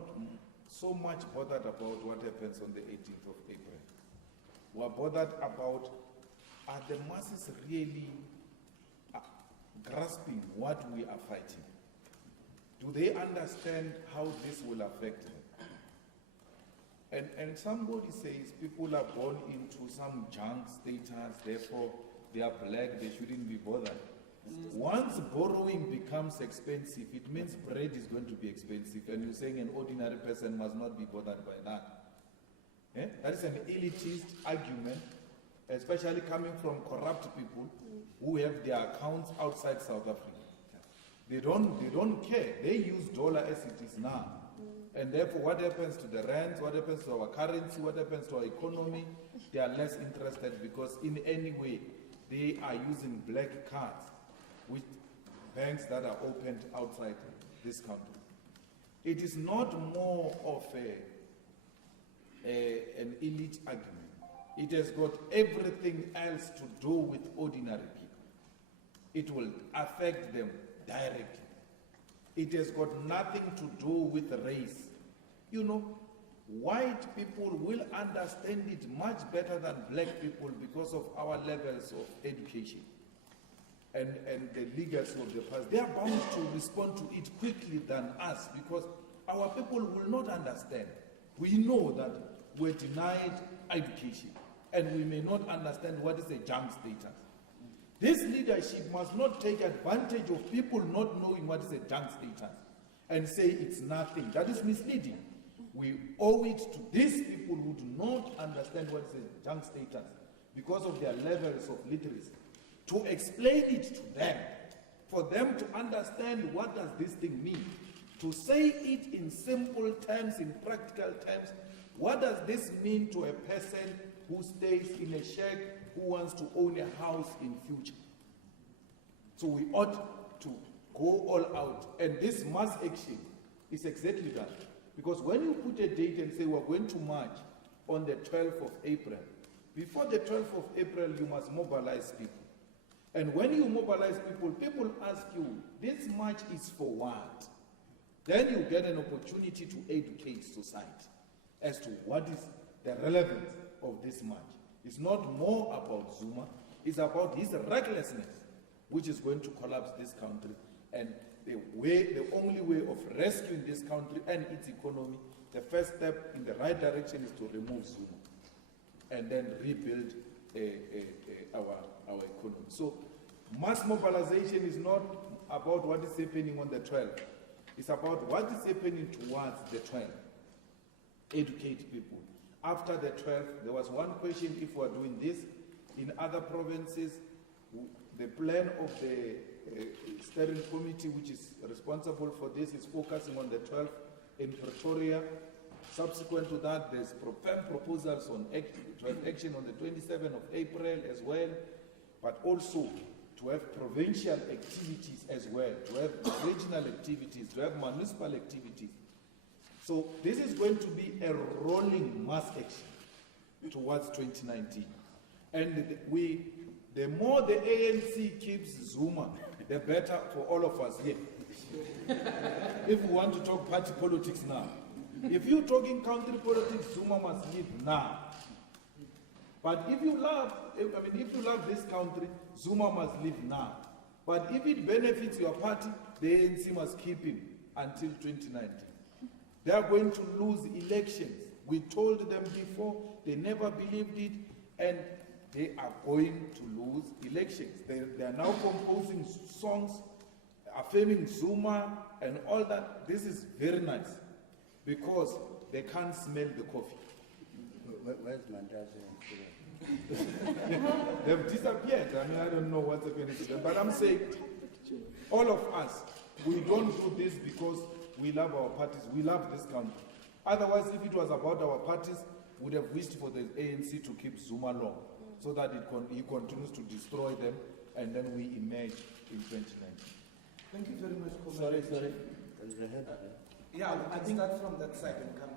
not so much bothered about what happens on the 18th of April. We are bothered about, are the masses really grasping what we are fighting? Do they understand how this will affect them? And somebody says people are born into some junk status, therefore they are black, they shouldn't be bothered. Once borrowing becomes expensive, it means bread is going to be expensive, and you're saying an ordinary person must not be bothered by that. That is an elitist argument, especially coming from corrupt people who have their accounts outside South Africa. They don't care. They use dollar as it is now. And therefore, what happens to the rand, what happens to our currency, what happens to our economy, they are less interested because in any way, they are using black cards with banks that are opened outside this country. It is not more of an elite argument. It has got everything else to do with ordinary people. It will affect them directly. It has got nothing to do with race. You know, white people will understand it much better than black people because of our levels of education and the legacy of the past. They are bound to respond to it quickly than us because our people will not understand. We know that we're denied education and we may not understand what is a junk status. This leadership must not take advantage of people not knowing what is a junk status and say it's nothing. That is misleading. We owe it to these people who do not understand what is a junk status because of their levels of literacy, to explain it to them, for them to understand what does this thing mean, to say it in simple terms, in practical terms. What does this mean to a person who stays in a shack, who wants to own a house in future? So we ought to go all out. And this mass action is exactly that. Because when you put a date and say we're going to march on the 12th of April, before the 12th of April, you must mobilize people. And when you mobilize people, people ask you, this march is for what? Then you get an opportunity to educate society as to what is the relevance of this march. It's not more about Zuma, it's about his recklessness, which is going to collapse this country. And the only way of rescuing this country and its economy, the first step in the right direction is to remove Zuma and then rebuild our economy. So mass mobilization is not about what is happening on the 12th. It's about what is happening towards the 12th. Educate people. After the 12th, there was one question if we are doing this. In other provinces, the plan of the steering committee, which is responsible for this, is focusing on the 12th in Pretoria. Subsequent to that, there's firm proposals on to have action on the 27th of April as well, but also to have provincial activities as well, to have regional activities, to have municipal activities. So this is going to be a rolling mass action towards 2019. And the more the ANC keeps Zuma, the better for all of us here. If we want to talk party politics now. If you're talking country politics, Zuma must leave now. But if you love this country, Zuma must leave now. But if it benefits your party, the ANC must keep him until 2019. They are going to lose elections. We told them before, they never believed it, and they are going to lose elections. They are now composing songs affirming Zuma and all that. This is very nice because they can't smell the coffee. Where's Mandela? They've disappeared. I mean, I don't know what's happening to them. But I'm saying, all of us, we don't do this because we love our parties. We love this country. Otherwise, if it was about our parties, we would have wished for the ANC to keep Zuma long so that he continues to destroy them and then we emerge in 2019. Thank you very much. Sorry. Yeah, I think start from that side and come